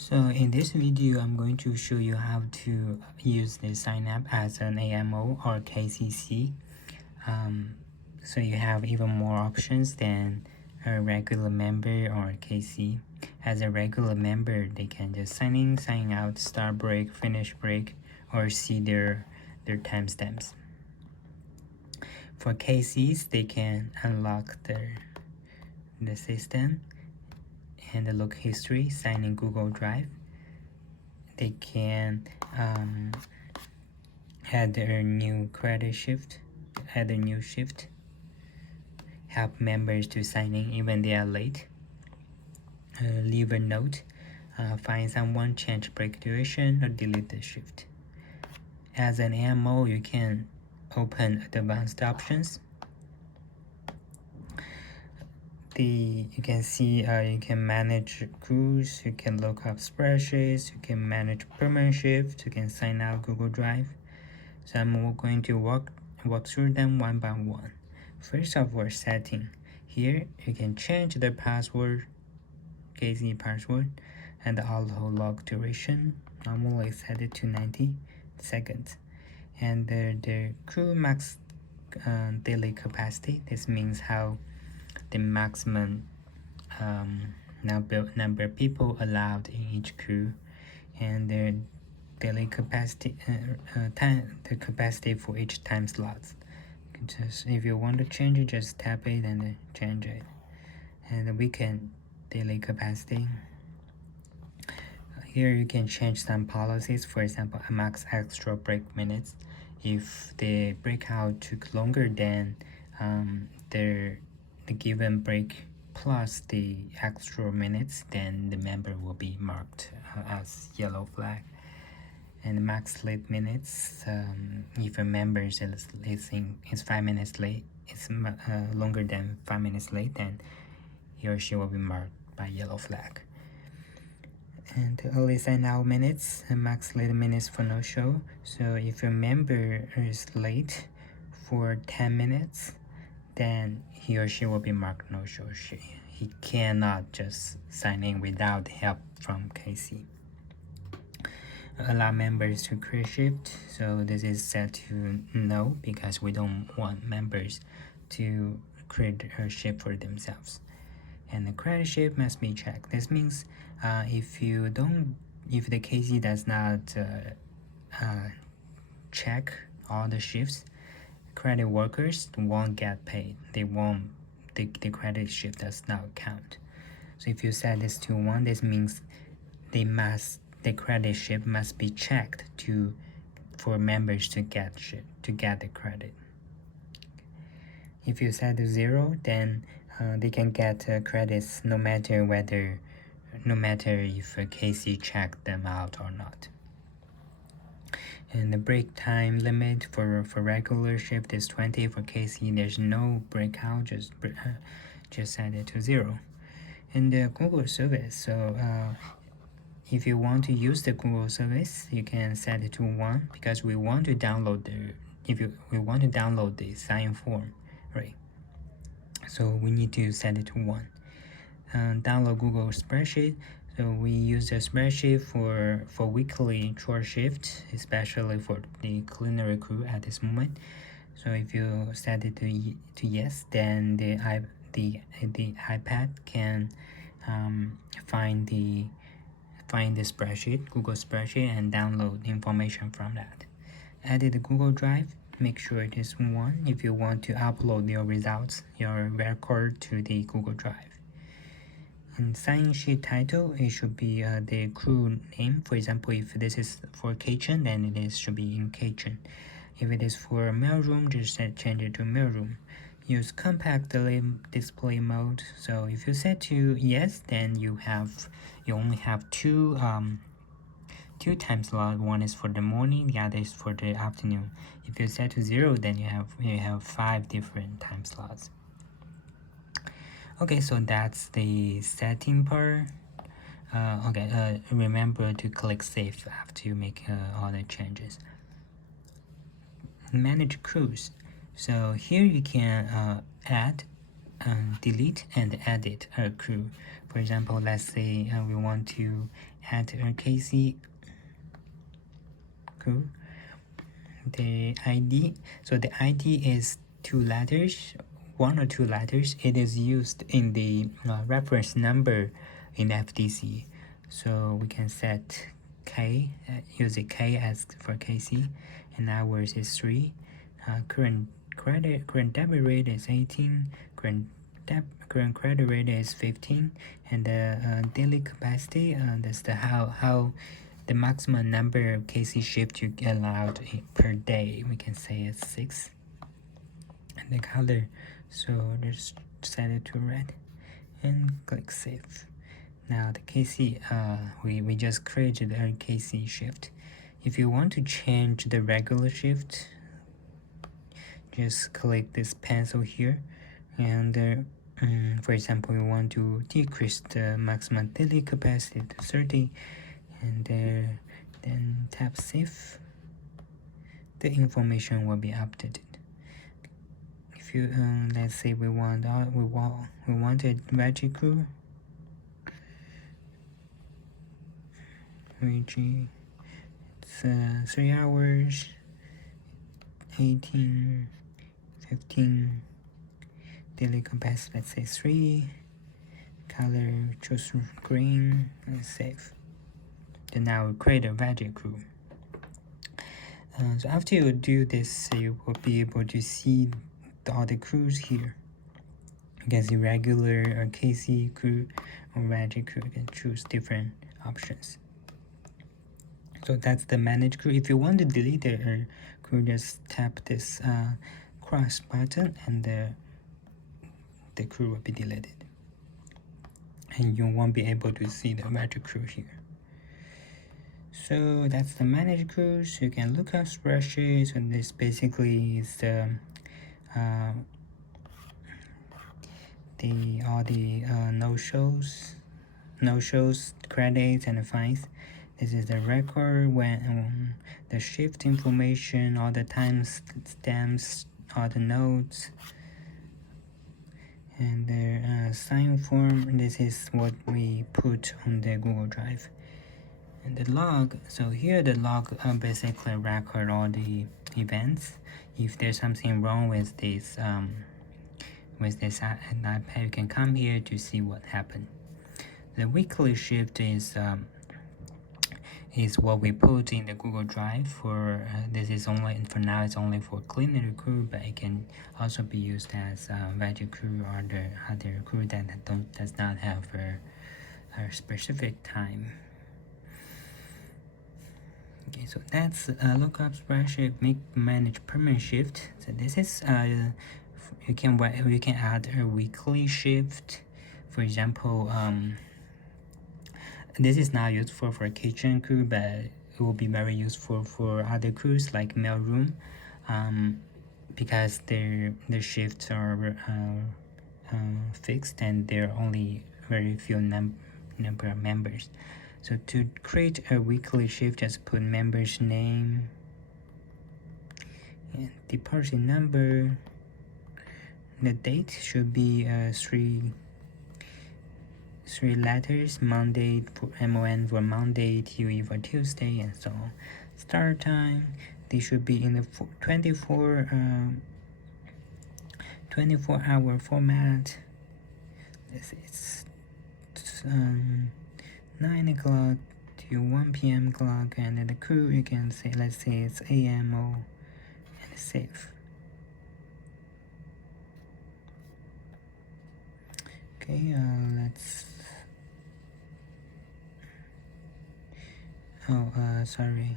So in this video, I'm going to show you how to use the SignIn App as an AMO or KCC. So you have even more options than a regular member or KC. As a regular member, they can just sign in, sign out, start break, finish break, or see their timestamps. For KCs, they can unlock the system and look history, sign in Google Drive. They can add a new credit shift, add a new shift, help members to sign in even they are late, leave a note, find someone, change break duration, or delete the shift. As an AMO, you can open advanced options. You can see you can manage crews, you can look up spreadsheets, you can manage permanent shift, you can sign out Google Drive. So I'm going to walk through them one by one. First of all, setting. Here you can change the password, KC password, and the auto log duration. Normally set it to 90 seconds. And the crew max daily capacity. This means how the maximum number of people allowed in each crew, and the daily capacity the capacity for each time slot. Just if you want to change it, just tap it and change it. And the weekend daily capacity. Here you can change some policies. For example, a max extra break minutes. If the breakout took longer than the given break plus the extra minutes, then the member will be marked as yellow flag. And max late minutes, if a member is 5 minutes late, it's longer than 5 minutes late, then he or she will be marked by yellow flag. And early sign out minutes, max late minutes for no show. So if a member is late for 10 minutes, then he or she will be marked no show. He cannot just sign in without help from KC. Allow members to create shift, so this is set to no because we don't want members to create a shift for themselves. And the credit shift must be checked. This means if the KC does not check all the shifts, credit workers won't get paid. The credit shift does not count. So if you set this to 1, this means the credit shift must be checked for members to get the credit. If you set to 0, then they can get credits no matter if a KC checked them out or not. And the break time limit for regular shift is 20. For KC, there's no breakout, just set it to 0. And the Google service, so if you want to use the Google service, you can set it to 1 because we want to download the sign form, right? So we need to set it to 1. Download Google spreadsheet. So we use a spreadsheet for weekly chore shift, especially for the culinary crew at this moment. So if you set it to yes, then the iPad can find the spreadsheet, Google spreadsheet, and download information from that. Edit the Google Drive. Make sure it is 1 if you want to upload your results, your record to the Google Drive. And sign sheet title, it should be the crew name. For example, if this is for kitchen, then it should be in kitchen. If it is for mailroom, just change it to mailroom. Use compact display mode. So if you set to yes, then you only have two time slots. One is for the morning, the other is for the afternoon. If you set to 0, then you have 5 different time slots. Okay, so that's the setting part. Remember to click save after you make all the changes. Manage crews. So here you can add delete and edit a crew. For example, let's say we want to add a KC crew. The ID, so the ID is 2 letters, 1 or 2 letters. It is used in the reference number in FDC. So we can set K, use a K as for KC, and hours is 3. Current debit rate is 18. Current credit rate is 15, and the daily capacity, that's the how the maximum number of KC shift you allowed per day. We can say it's 6. And the color, so just set it to red and click save. Now the KC, we just created a KC shift. If you want to change the regular shift, just click this pencil here, and for example, we want to decrease the maximum daily capacity to 30, and then tap save. The information will be updated. If you let's say we wanted veggie crew, veggie, it's 3 hours, 18, 15, daily capacity, let's say 3, color choose green, and save. Then now we create a veggie crew. So after you do this, you will be able to see all the crews here. You can see regular or KC crew or veggie crew. You can choose different options. So that's the manage crew. If you want to delete the crew, just tap this cross button, and the crew will be deleted, and you won't be able to see the veggie crew here. So that's the manage crews. You can look up spreadsheets, and this basically is the all the no shows, credits, and fines. This is the record when the shift information, all the time stamps, all the notes, and the sign form. This is what we put on the Google Drive. And the log, so here the log basically record all the events. If there's something wrong with this iPad, you can come here to see what happened. The weekly shift is what we put in the Google Drive for this is only for now. It's only for cleaner crew, but it can also be used as veggie crew or the other crew that does not have a specific time. Okay, so that's lookup spreadsheet, manage permanent shift. So this is you can add a weekly shift. For example, this is not useful for kitchen crew, but it will be very useful for other crews like mailroom, because their shifts are fixed, and there are only very few number of members. So to create a weekly shift, just put member's name and departure number. The date should be 3 letters, Monday for MON for Monday, TUE for Tuesday, and so on. Start time, they should be in the 24-hour format. This is 9 o'clock to 1 p.m. clock, and then the crew, you can say, let's say it's AMO, and save. Okay, let's sorry,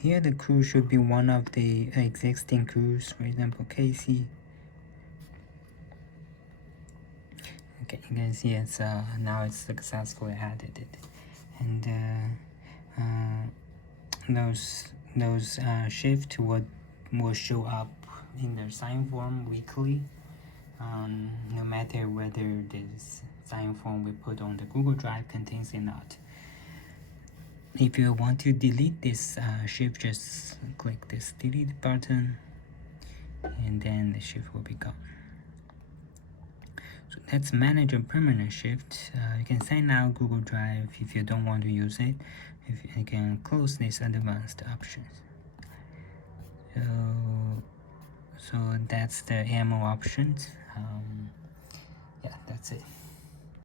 here the crew should be one of the existing crews, for example KC. Okay, you can see it's now it's successfully added, and those shift will show up in the sign form weekly. no matter whether this sign form we put on the Google Drive contains or not. If you want to delete this shift, just click this delete button, and then the shift will be gone. So let's manage a permanent shift. You can sign out Google Drive if you don't want to use it. If you can close these advanced options. So that's the AMO options. Yeah, that's it.